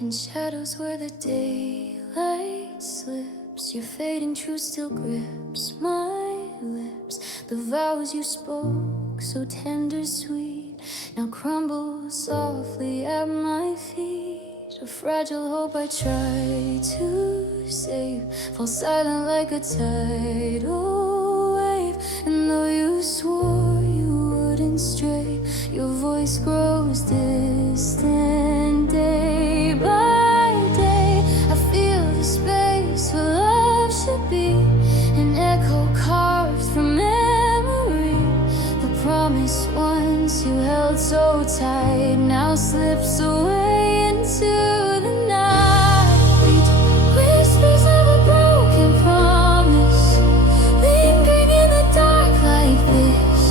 In shadows where the daylight slips, your fading truth still grips my lips. The vows you spoke, so tender, sweet, now crumble softly at my feet. A fragile hope I try to save falls silent like a tidal wave. And though you swore you wouldn't stray, your voice grows distant day by day. I feel the space where love should be, an echo carved from memory. The promise once you held so tight now slips away into the night. Whispers of a broken promise, lingering in the dark like this.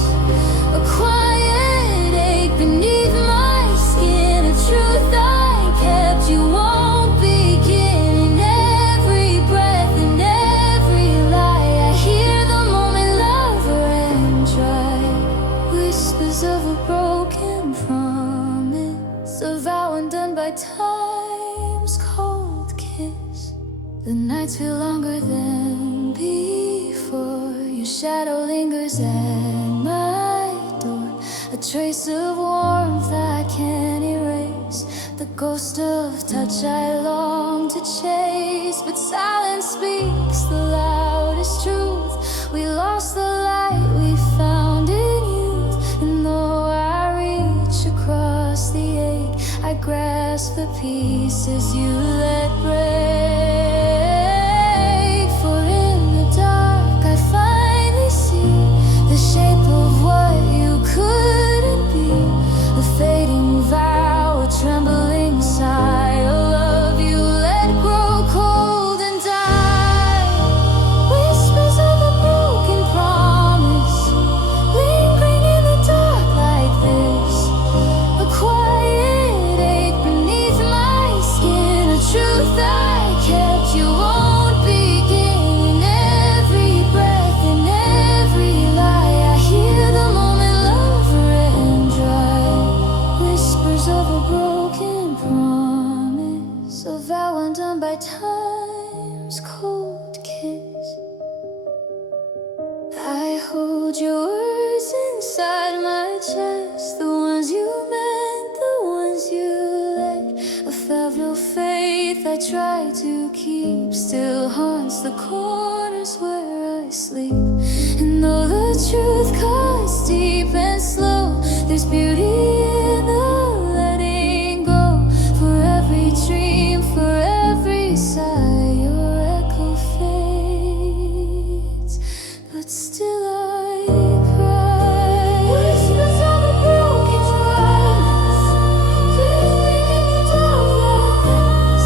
A quiet ache beneath my skin, a truth I kept you won't begin. In every breath and every lie, I hear the moment love ran dry. Whispers of a broken promise, a vow undone by time's cold kiss. The nights feel longer than before, your shadow lingers at my door. A trace of warmth I can't erase, the ghost of touch I long to chase. But silence speaks the loudest truth. We lost the light we found in youth. And though I reach across the ache, I grasp the pieces you let break. For in the dark I finally see the shape of what you couldn't be. A fading vow, a trembling sigh, a love you let grow cold and die. Whispers of a broken promise, lingering in the dark like this. A quiet ache beneath my skin, a truth I kept you won't begin. In every breath and every lie, I hear the moment love ran dry. Whispers of a broken promise, a vow undone by time's cold kiss. I hold your words inside my chest, the ones you meant, the ones you let. A febrile faith I try to keep still haunts the corners where I sleep. And though the truth cuts deep and slow, there's beauty in the letting go. For every dream, for every sigh, your echo fades, but still I cry. Whispers of a broken trust, living in the dark like this.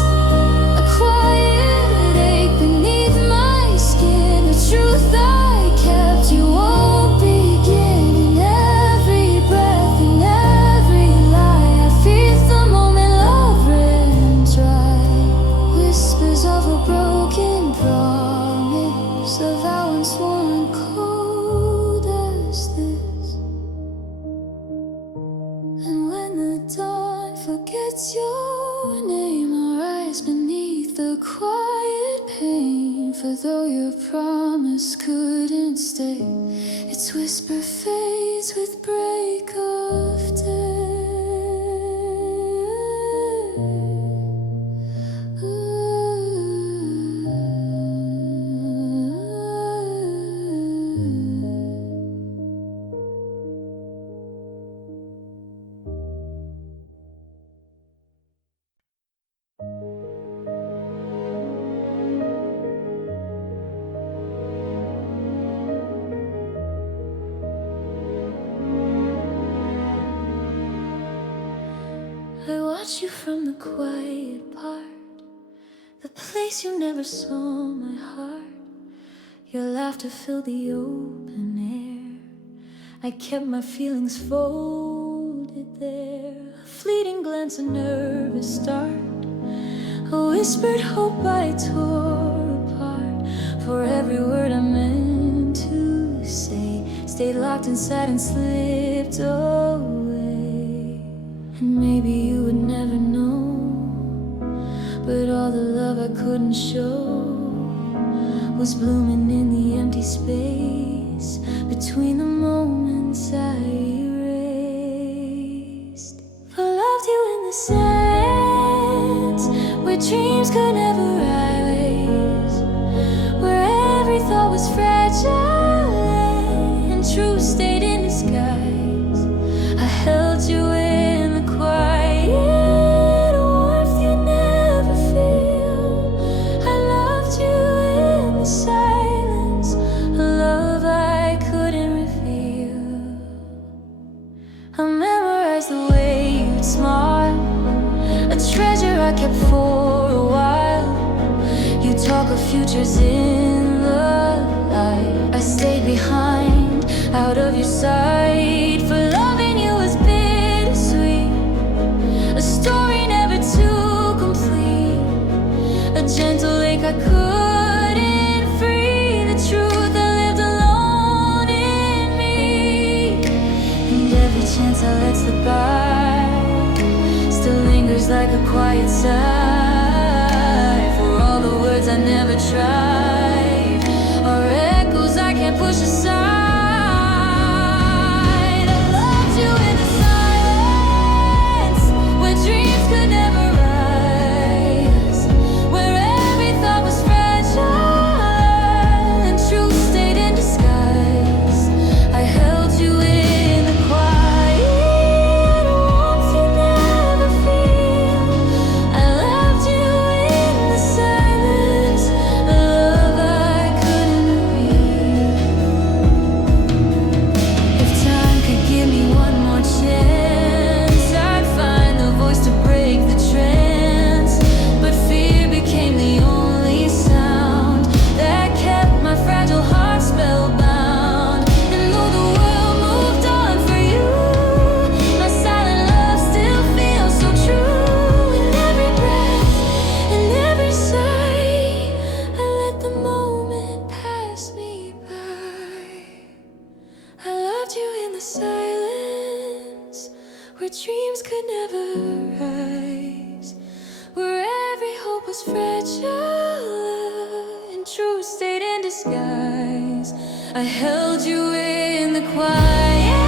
A quiet ache beneath my skin, a truth I kept you won't begin. In every breath and every lie, I feel the moment love ran dry. Whispers of a broken promise, a vow unsworn cold as this. And when the dawn forgets your name, I rise beneath the quiet pain. For though your promise couldn't stay, its whisper fades with break of day. I watch you from the quiet part, the place you never saw my heart. Your laughter filled the open air. I kept my feelings folded there. A fleeting glance, a nervous start, a whispered hope I tore apart. For every word I meant to say stayed locked inside and slipped away. And maybe you would never know but all the love I couldn't show was blooming in the empty space between the moments I erased. I loved you in the silence, where dreams could never rise, where every thought was fragile and truth stayed in disguise. I held you in the quiet warmth you never feel. I loved you in the silence, a love I couldn't reveal. I memorized the way you'd smile, a treasure I kept for a while. You talk of futures in the light. I stayed behind, out of your sight, for loving you was bittersweet, a story never too complete, a gentle lake I couldn't free, the truth that lived alone in me. And every chance I let slip by still lingers like a quiet sigh, for all the words I never tried are echoes I can't push aside. I loved you in the silence, where dreams could never rise, where every thought was fragile and truth stayed in disguise. I held you in the quiet warmth you never feel. I loved you in the silence, a love I couldn't reveal. If time could give me one more chance, I'd find the voice to break the trance, but fear became the only sound that kept my fragile heart spellbound. And though the world moved on for you, my silent love still feels so true. In every breath, in every sigh, I let the moment pass me by. I loved you in the silence, where dreams could never rise, where every hope was fragile and truth stayed in disguise. I held you in the quiet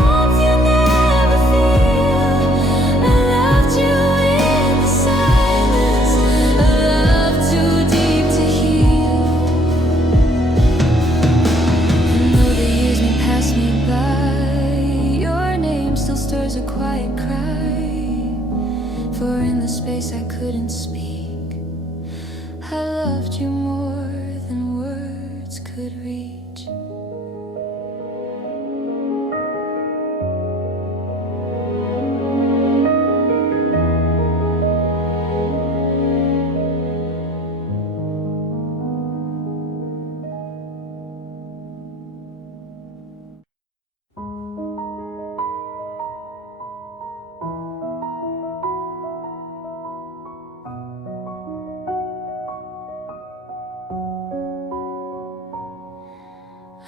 warmth you never feel. I loved you in the silence, a love too deep to heal. And though the years may pass me by, your name still stirs a quiet cry, for in the space I couldn't speak, I loved you more than words could reach.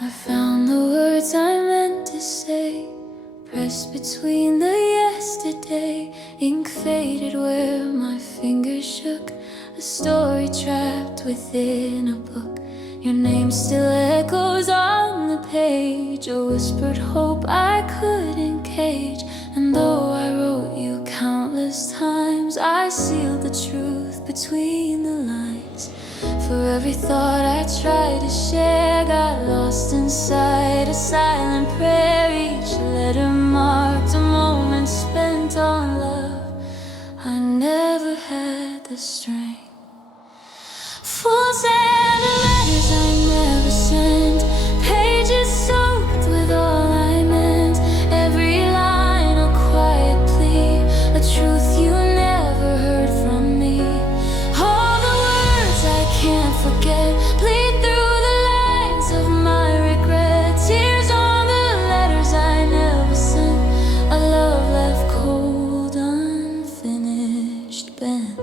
I found the words I meant to say, pressed between the yesterday. Ink faded where my fingers shook, a story trapped within a book. Your name still echoes on the page, a whispered hope I couldn't cage. And though I wrote you countless times, I sealed the truth between the lines. For every thought I tried to share got lost inside a silent prayer. Each letter marked a moment spent on love I never had the strength. Full send of letters I never sent, pages soaked with all I meant. Every line a quiet plea, a truth you never heard from me. All the words I can't forget bleed through the lines of my regret. Tears on the letters I never sent, a love left cold, unfinished, bent.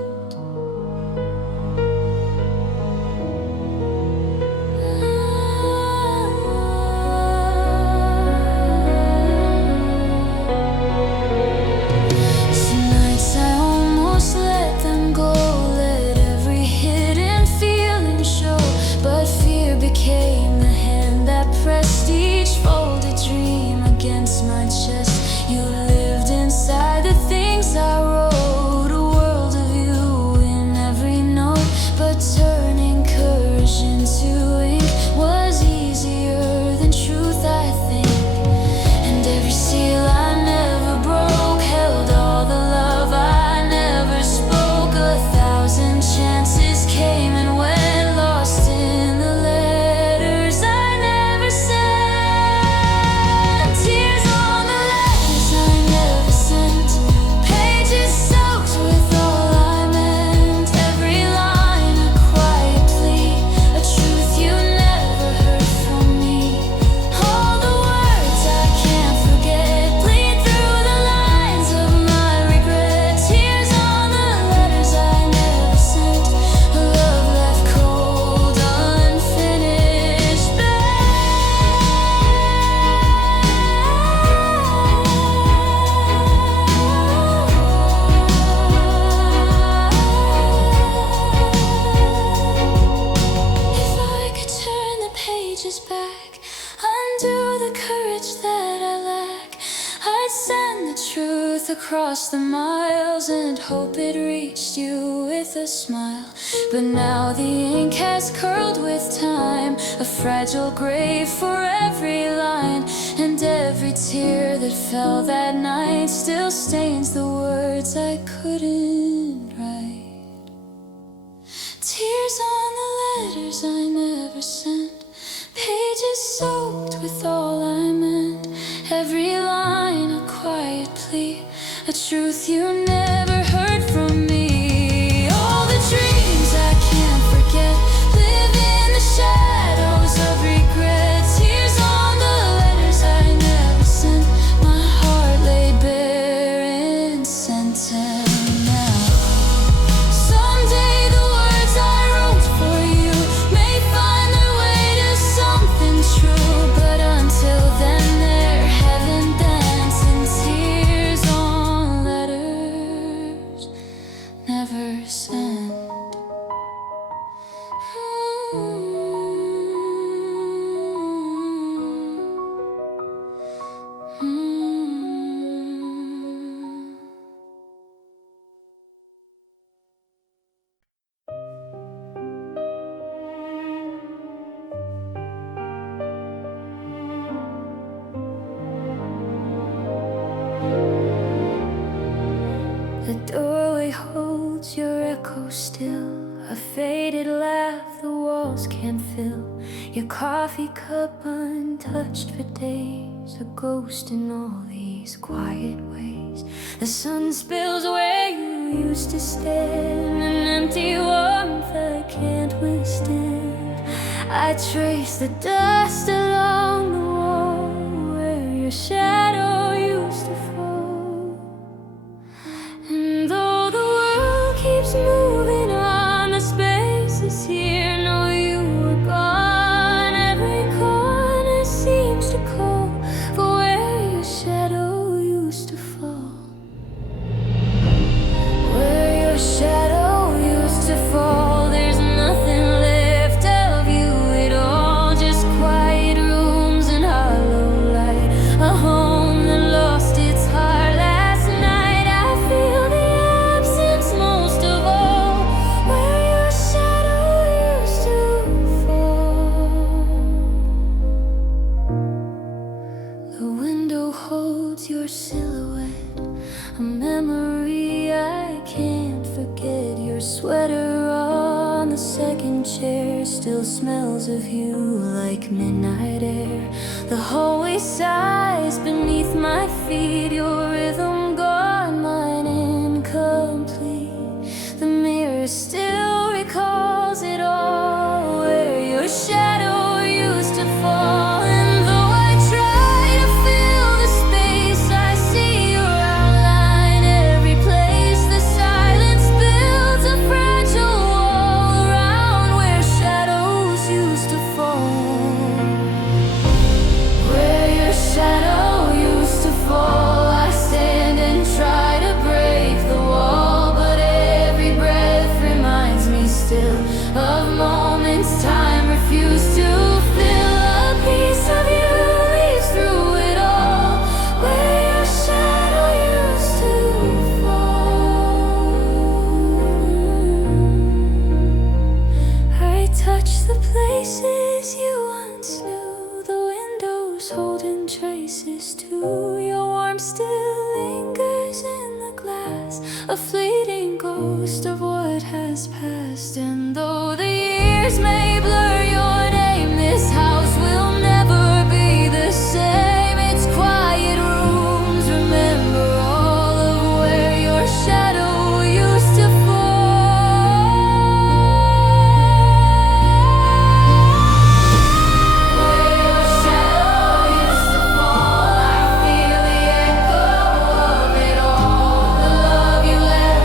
across the miles and hope it reached you with a smile. But now the ink has curled with time, a fragile grave for every line, and every tear that fell that night still stains the words I couldn't write. Tears on the letters I never sent, pages soaked with all I meant, every line a quiet plea, a truth you never heard from me. All the dreams I can't forget live in the shadows of regret. Tears on the letters I never sent, my heart lay bare in sentence. Now someday the words I wrote for you may find their way to something true, but until then they're heaven dancing. Tears on letters never sent. The doorway holds your echo still, a faded laugh the walls can't fill, your coffee cup untouched for days, a ghost in all these quiet ways. The sun spills where you used to stand, an empty warmth I can't withstand. I trace the dust along the wall where your shadow used to fall. And though the world keeps moving on, the spaces here know you were gone. Every corner seems to call for where your shadow used to fall. Where your shadow used to fall, there's nothing left of you at all, just quiet rooms and hollow light, a home that lost its heart last night. I feel the absence most of all, where your shadow used to fall. The window holds your silhouette, a memory I can't forget. Your sweater on the second chair still smells of you like midnight air. The hallway sighs beneath my feet, your rhythm gone, mine incomplete. The mirror still recalls it all, where your shadow used to fall. And though I try to fill the space, I see your outline every place. The silence builds a fragile wall around where shadows used to fall. Where your shadow used to fall, I stand and try to break the wall, but every breath reminds me still of moments time refused to fill. A piece of you leaves through it all, where your shadow used to fall. I touch the places you once knew, the windows holding traces too. Your warmth still lingers in the glass, a fleeting ghost of what has passed. And though the years may blur your name, this house will never be the same. Its quiet rooms remember all of where your shadow used to fall. Where your shadow used to fall, I feel the echo of it all. The love you left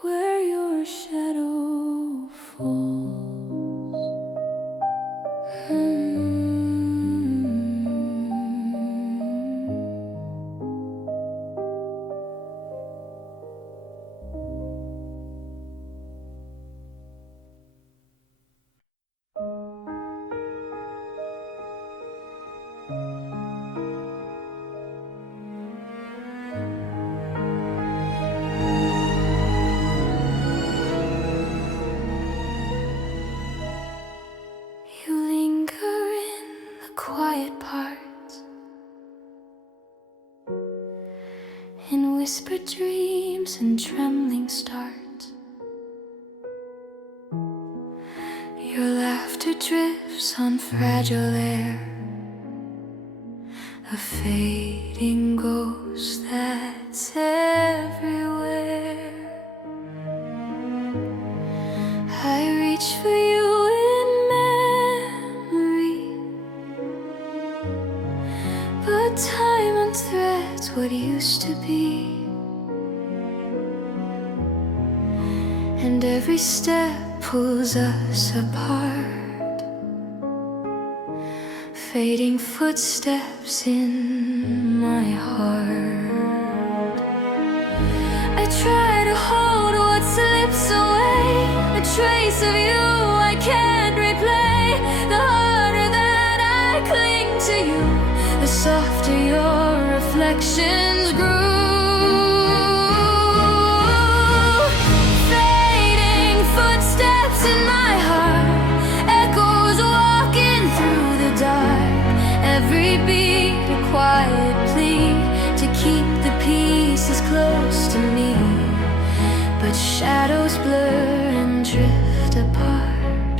where your shadow falls. You linger in the quiet parts, in whispered dreams and trembling starts. Your laughter drifts on fragile air, a fading ghost that's everywhere. I reach for you in memory, but time unthreads what used to be, and every step pulls us apart, fading footsteps in my heart. I try to hold what slips away, a trace of you I can't replay. The harder that I cling to you, the softer your reflections grew. Fading footsteps in my heart, echoes walking through the dark. Every beat a quiet plea to keep the pieces close to me, but shadows blur and drift apart,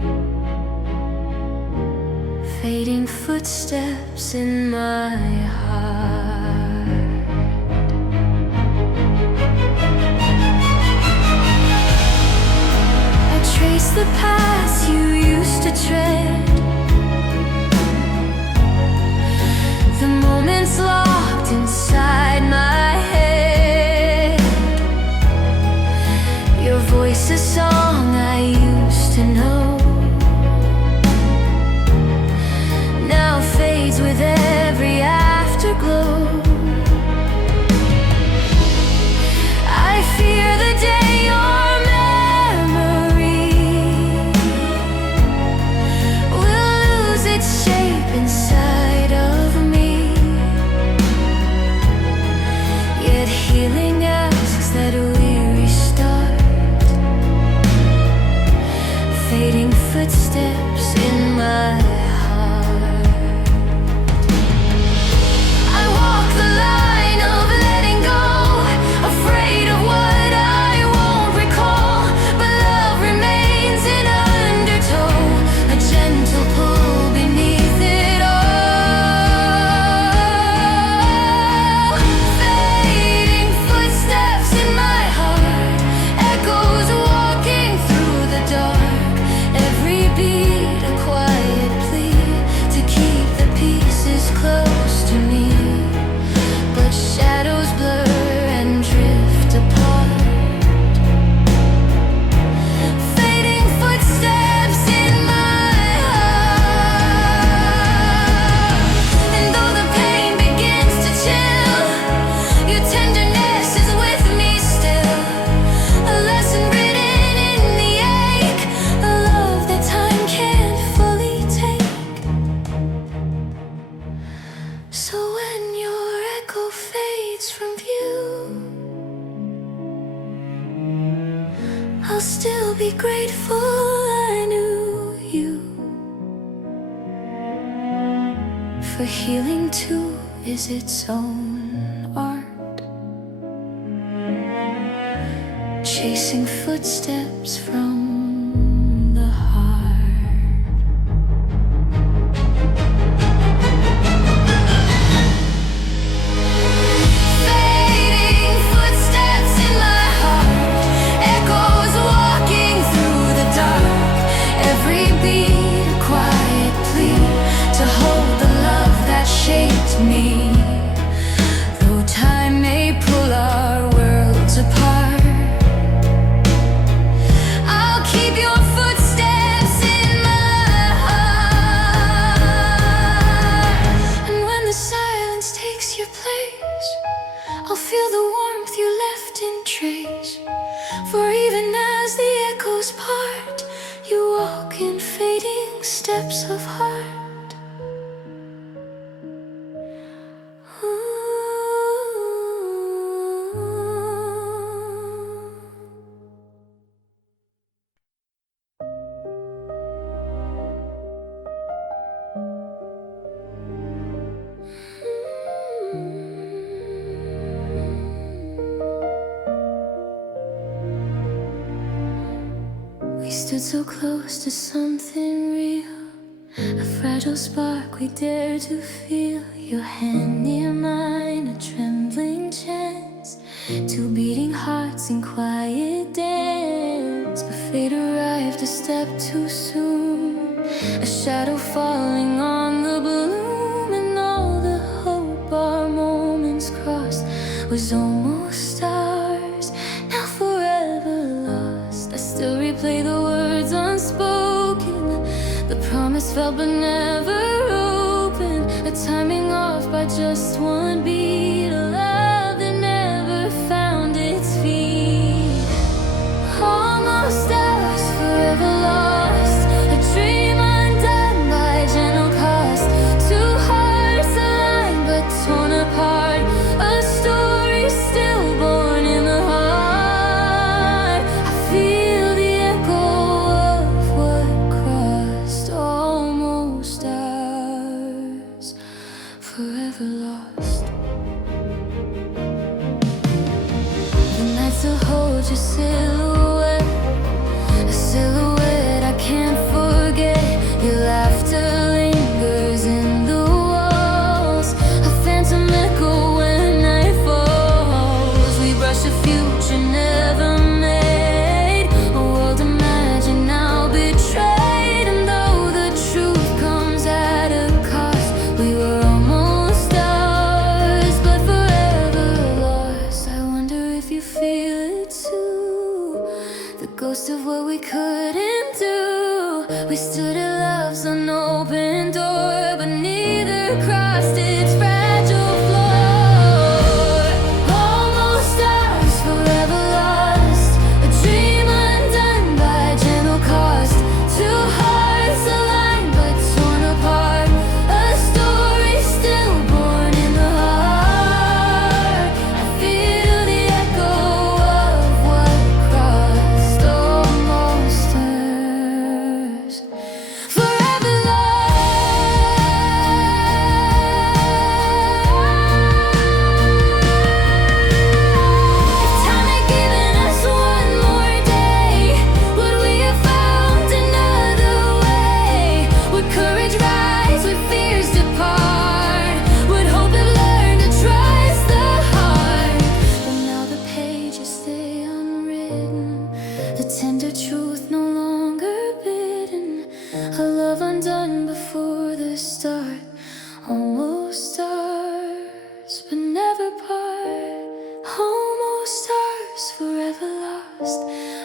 fading footsteps in my heart. I trace the paths you used to tread, the moments locked inside my head. Your voice, a song I used to know, now fades with every afterglow. I fear the day your memory will lose its shape inside of me. Yet healing asks that we restart, fading footsteps in my heart. I walk the line of letting go, afraid of what I won't recall, but love remains in undertow, a gentle pull beneath it all. Fading footsteps in my heart, echoes walking through the dark. Every beat a quiet plea to keep the pieces close to me, but shadows blur and drift apart, fading footsteps in my heart. And though the pain begins to chill, your tenderness is with me still, a lesson written in the ache, a love that time can't fully take. So when your echo fades from view, I'll still be grateful I knew you, for healing too is its own art, chasing footsteps from the heart. Fading footsteps in my heart, echoes walking through the dark. Every beat a quiet plea to hold the love that shaped me. Though time may pull our worlds apart, beating steps of heart. We stood so close to something real, a fragile spark we dared to feel. Your hand near mine, a trembling chance, two beating hearts in quiet dance. But fate arrived a step too soon, a shadow falling on the bloom, and all the hope our moments crossed was almost stars, now forever lost. I still replay the words unspoken, the promise felt but never open, a timing off by just one beat, a love that never found its feet. Almost ours, forever lost, a dream undone by gentle cost, two hearts aligned but torn apart, a story still born in the heart. I feel the echo of what crossed, almost ours, forever lost. The night still holds your silhouette, a silhouette I can't forget. Your laughter lingers in the walls, a phantom echo when night falls. We brush a future never made, a world imagined now betrayed. And though the truth comes at a cost, we were almost ours, but forever lost. I wonder if you feel it too, the ghost of what we couldn't do. We stood at love's unopened door, but neither crossed its fragile floor. Almost ours, forever lost, a dream undone by gentle cost, two hearts aligned but torn apart, a story still born in the heart. I feel the echo of what crossed, almost ours, forever lost. If time had given us one more day, would we have found another way? Would courage rise? Would fears depart? Would hope have learned to trust the heart? But now the pages stay unwritten, the tender truth no longer bidden, a love undone before the start, almost ours, but never part. Almost ours, forever lost,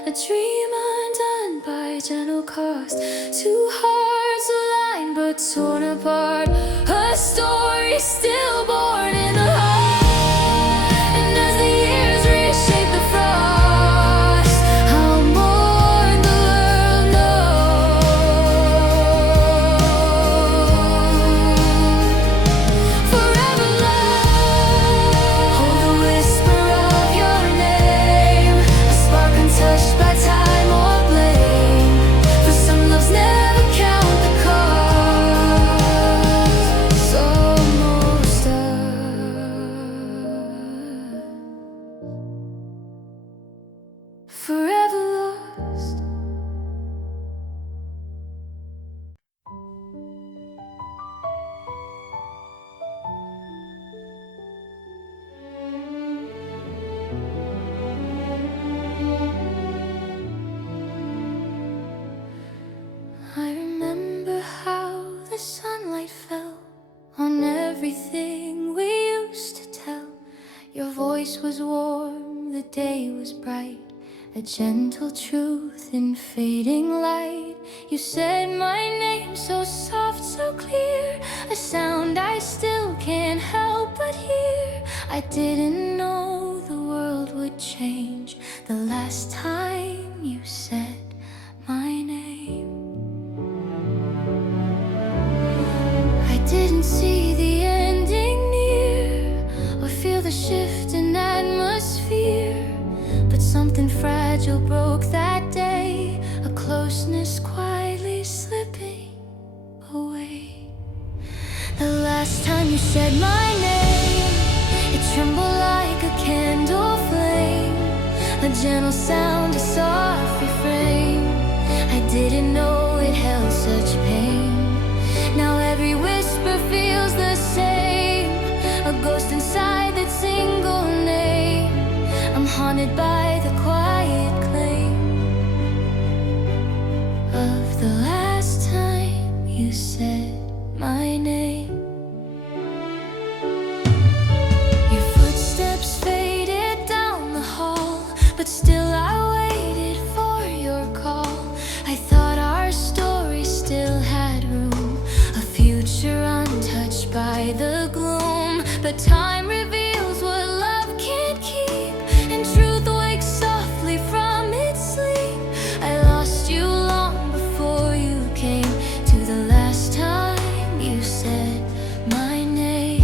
a dream undone by gentle cost, two hearts aligned but torn apart, a story still born in the heart. And as the years reshape the frost, I'll mourn the world knows, forever lost. Hold the whisper of your name, a spark untouched by time or blame, for some loves never count the cost, almost ours, forever lost. I remember how the sunlight fell on everything we used to tell. Your voice was warm, the day was bright, a gentle truth in fading light. You said my name so soft, so clear, a sound I still can't help but hear. I didn't know the world would change the last time you said my name. Something fragile broke that day, a closeness quietly slipping away. The last time you said my name, it trembled like a candle flame, a gentle sound, a soft refrain. I didn't know it held such pain. Now every whisper feels the same, a ghost inside that single name. I'm haunted by the quiet claim of the last time you said my name. Your footsteps faded down the hall, but still I waited for your call. I thought our story still had room, a future untouched by the gloom. But time reveals what love can't keep, and truth wakes softly from its sleep. I lost you long before you came to the last time you said my name.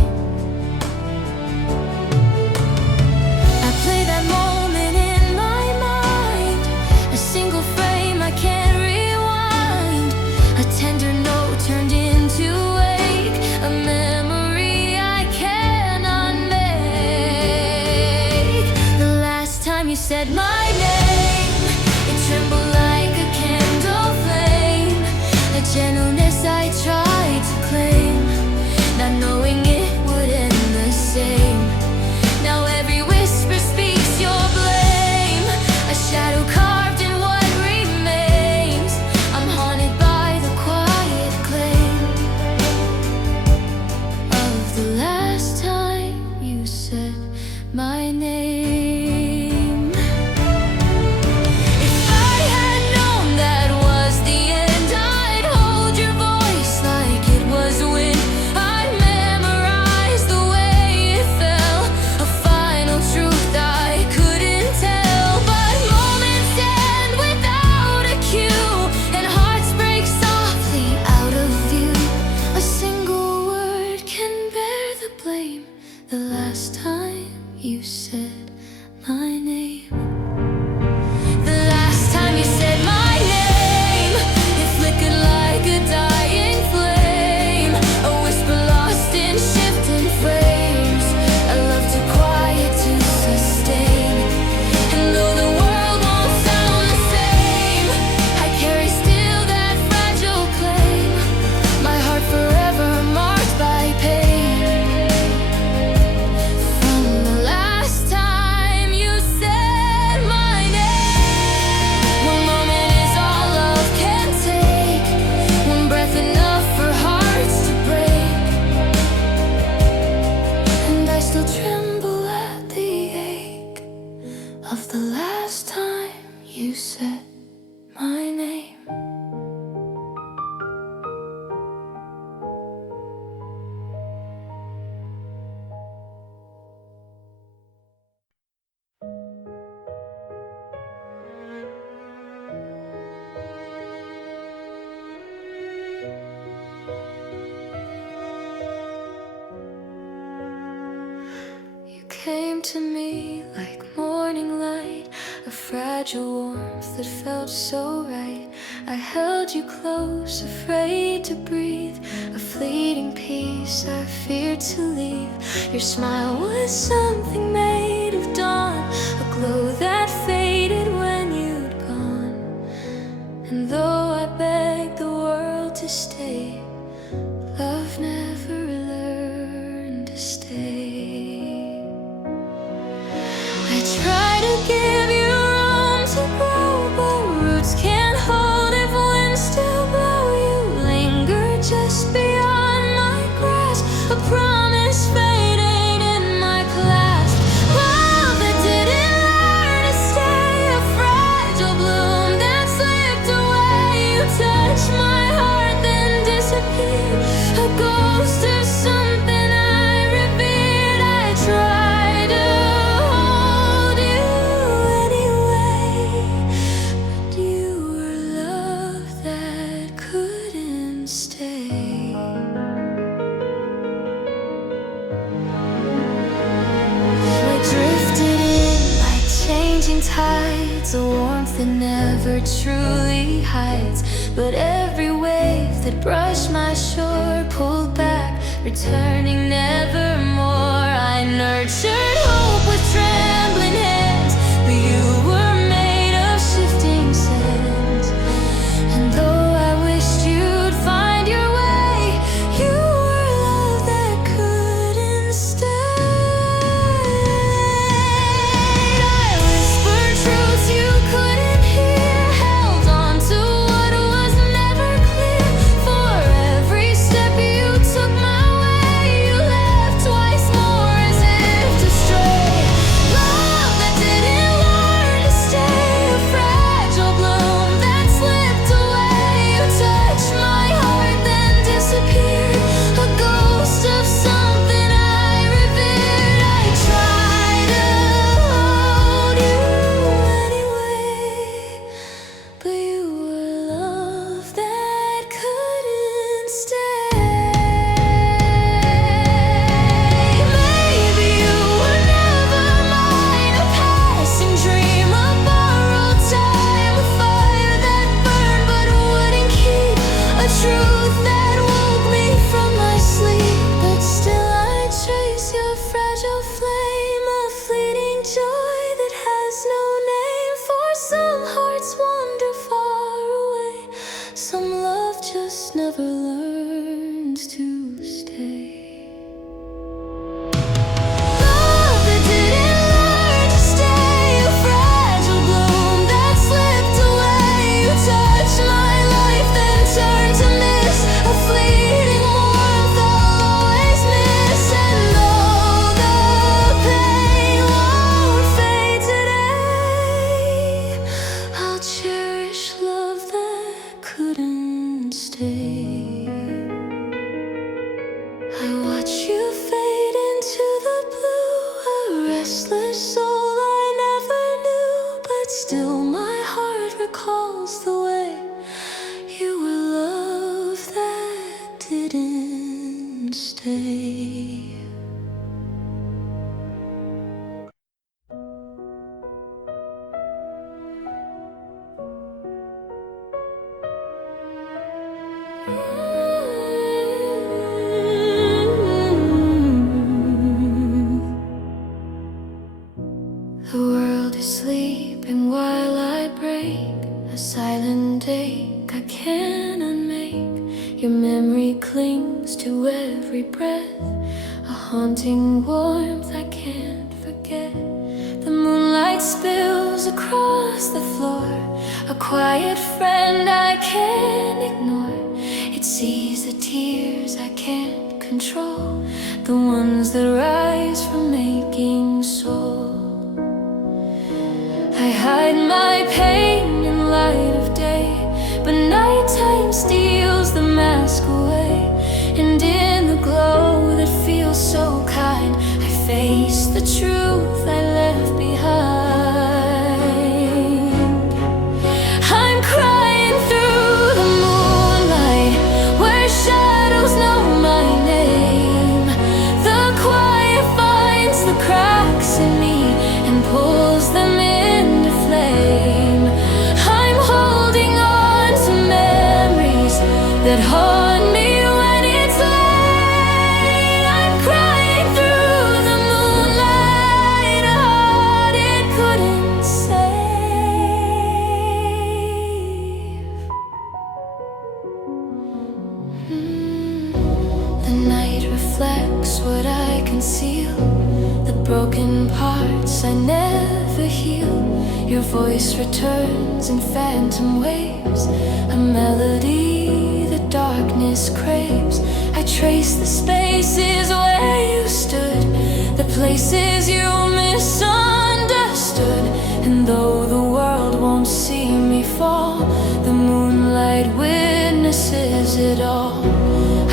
I play that moment in my mind, a single frame I can't rewind, a tender note turned into wake, a memory I cannot make. The last time you said my name, it trembled like a candle flame, a gentleness I tried to claim, not knowing it would end the same. Now every whisper speaks your blame, a shadow carved in what remains. I'm haunted by the quiet claim of the last time you said my name. If I had known that was the end, I'd hold your voice like it was wind. I'd memorize the way it fell, a final truth I couldn't tell. But moments end without a cue, and hearts break softly out of view. A single word can bear the blame. The last time you said my name. The last time you said my name, it flickered like a dying flame, a whisper lost in shifting frames, a love too quiet to sustain. And though the world won't sound the same, I carry still that fragile claim, my heart forever marked by pain. From the last time you said my name. One moment is all love can take, one breath enough for hearts to break. And I still tremble at the ache of the last time you said my name. You came to me like morning light, a fragile warmth that felt so right. I held you close, afraid to breathe, a fleeting peace I feared to leave. Your smile was something made of dawn, a glow that faded when you'd gone. And though I begged the world to stay, love never learned to stay. I try to give you room to grow, but roots can't hold if winds still blow. You linger just beyond my grasp, a promise fading in my clasp. Love that didn't learn hides a warmth that never truly hides. But every wave that brushed my shore pulled back, returning nevermore. I nurtured hope with trembling hands, but you were made of shifting sands. And though I wished you'd find your way, you were love that couldn't stay. I whispered truths you couldn't hear, held on to what was never clear. For every step you took my way, you left twice more as if to stray. Love that didn't learn to stay, a fragile bloom that slipped away. You touched my heart then disappeared, a ghost of something I revered. I tried to hold you anyway, but you were love that couldn't stay. Maybe you were never mine, a passing dream, a borrowed time, a fire that burned but wouldn't keep, a truth that woke me from my sleep. But still I trace your fragile flame, a fleeting joy that has no name. For some hearts wander far away, some love just never learns to stay. Love that didn't learn to stay, a fragile bloom that slipped away. You touched my life then turned to mist, a fleeting warmth I'll always miss. And though the pain won't fade today, I'll cherish love that couldn't stay. I watch you fade into the blue, a restless soul I never knew. But still my heart recalls the way you were love that didn't stay. The world is sleeping while I break, a silent ache I can't unmake. Your memory clings to every breath, a haunting warmth I can't forget. The moonlight spills across the floor, a quiet friend I can't ignore. It sees the tears I can't control, the ones that rise from aching soul. I hide my pain in light of day, but nighttime steals the mask away. And in the glow that feels so kind, I face the truth I left behind. I'm crying through the moonlight, where shadows know my name. The quiet finds the cracks in me and pulls them into flame. I'm holding on to memories that haunt me when it's late. I'm crying through the moonlight, a heart it couldn't save. The night reflects what I conceal, the broken parts I never heal. Your voice returns in phantom waves, a melody the darkness craves. I trace the spaces where you stood, the places you misunderstood. And though the world won't see me fall, the moonlight witnesses it all.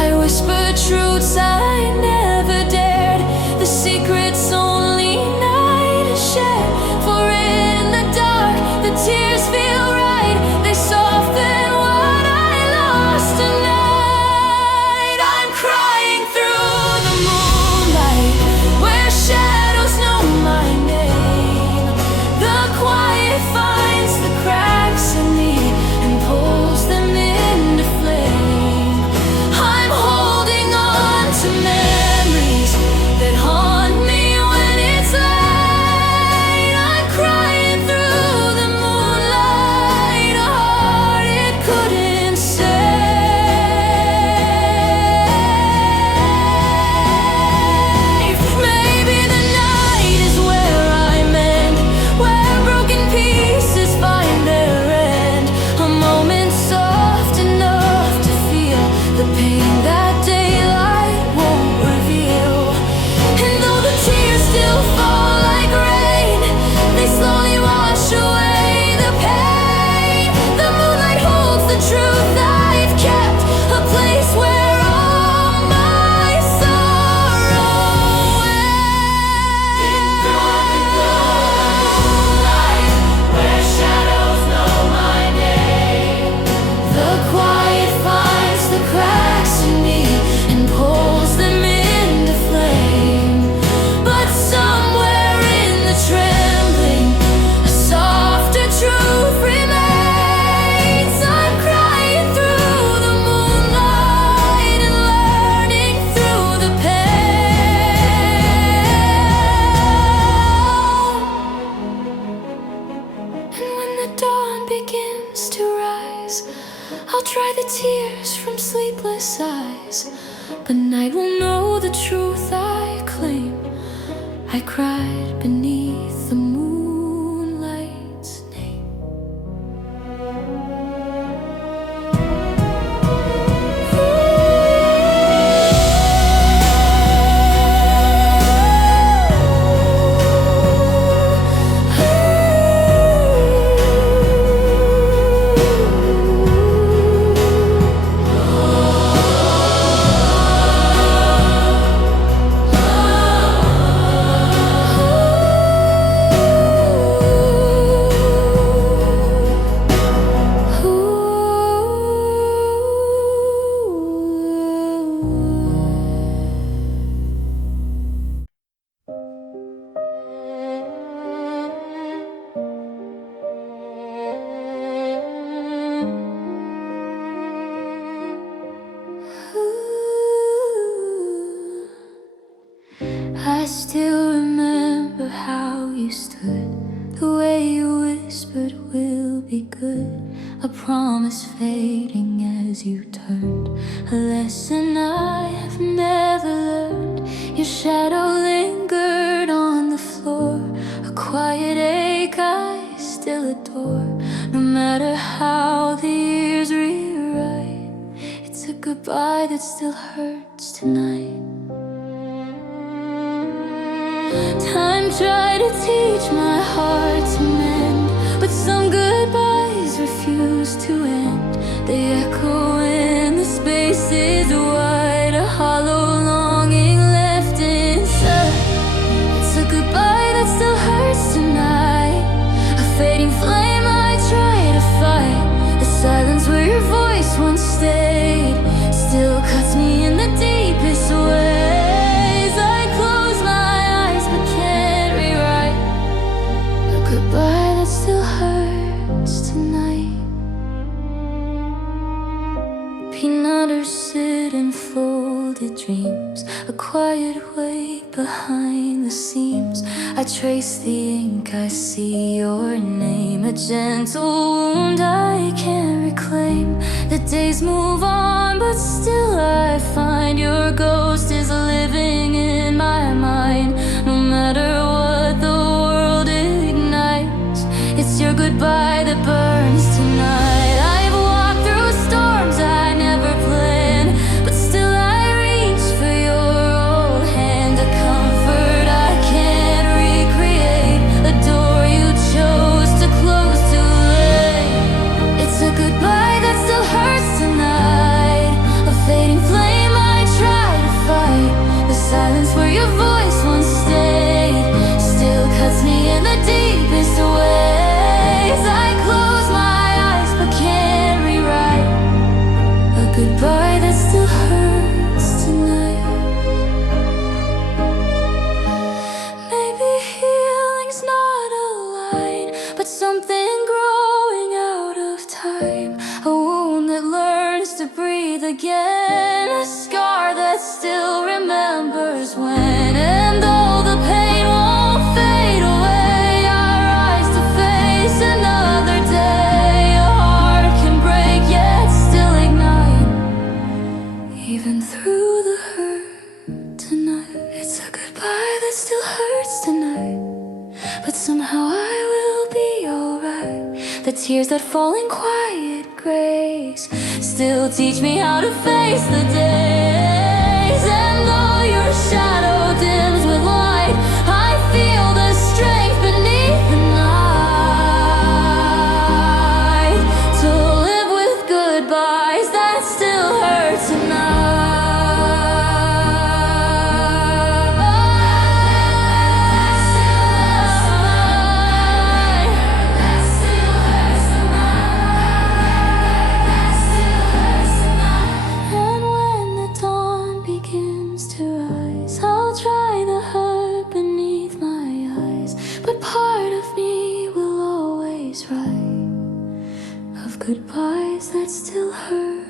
I whisper truths I never dared, the secrets only night has shared. For in the dark, the tears feel right, they soften what I lost tonight. I'm crying through the moonlight, where shadows know my name. The quiet the dawn begins to rise, I'll dry the tears from sleepless eyes. But night will know the truth I claim. I cried beneath the moonlight's name. I still remember how you stood, the way you whispered we'll be good, a promise fading as you turned, a lesson I have never learned. Your shadow lingered on the floor, a quiet ache I still adore. No matter how the years rewrite, it's a goodbye that still hurts tonight. Time tried to teach my heart to mend, but some goodbyes refuse to end. They echo in the spaces wide, a hollow longing left inside. It's a goodbye that still hurts tonight, a fading flame I try to fight. The silence where your voice once stayed still cuts me in the deepest way. Goodbye that still hurts tonight. Peanutters sit in folded dreams, a quiet weight behind the seams. I trace the ink, I see your name, a gentle wound I can't reclaim. The days move on, but still I find your ghost is living in my mind. No matter what the world ignites, it's your goodbye that burns tonight. I've walked through storms I never planned, but still I reach for your old hand, a comfort I can't recreate, a door you chose to close too late. It's a goodbye that still hurts tonight, a fading flame I try to fight. The silence where your voice once stayed still cuts me in the deepest ways. I close my eyes but can't rewrite a goodbye that still hurts tonight. Maybe healing's not a line, but something growing out of time, a wound that learns to breathe again, a scar that still remembers when. And though the pain won't fade away, I rise to face another day. A heart can break yet still ignite, even through the hurt tonight. It's a goodbye that still hurts tonight, but somehow I will be alright. The tears that fall in quiet grace still teach me how to face the days. And though your shadow dims with light, I feel the strength beneath the night to live with goodbyes that still hurt tonight. And when the dawn begins to rise, I'll dry the hurt beneath my eyes, but part of me will always write of goodbyes that still hurt.